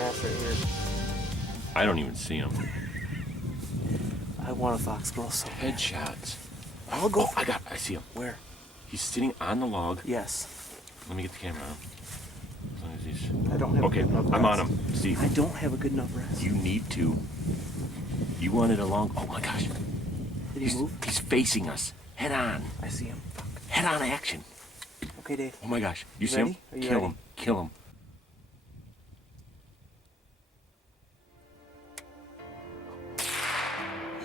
grass right here. I don't even see him. I want a fox squirrel so bad. Headshots. I'll go. Oh, I see him. Where? He's sitting on the log. Yes. Let me get the camera on. As long as he's... I don't have Okay, a good enough I'm rest. on him. Steve, I don't have a good enough rest. you need to. You wanted a long... Oh my gosh. Did he move? He's facing us. Head on. I see him. Fuck. Head on action. Okay, Dave. Oh my gosh. You see ready? him? Are you Kill ready? him. Kill him.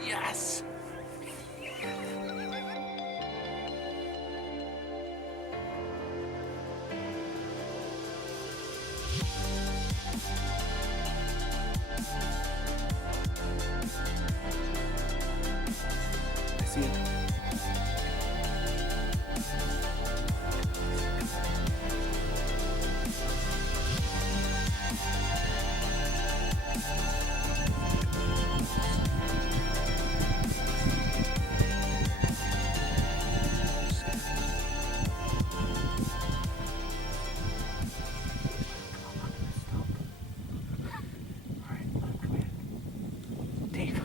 Yes. I see him. Dave.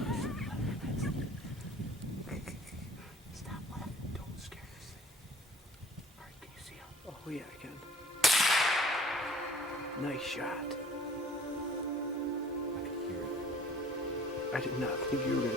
Stop laughing. Don't scare this thing. Alright, can you see him? Oh yeah, I can. Nice shot. I can hear it. I did not think you were gonna.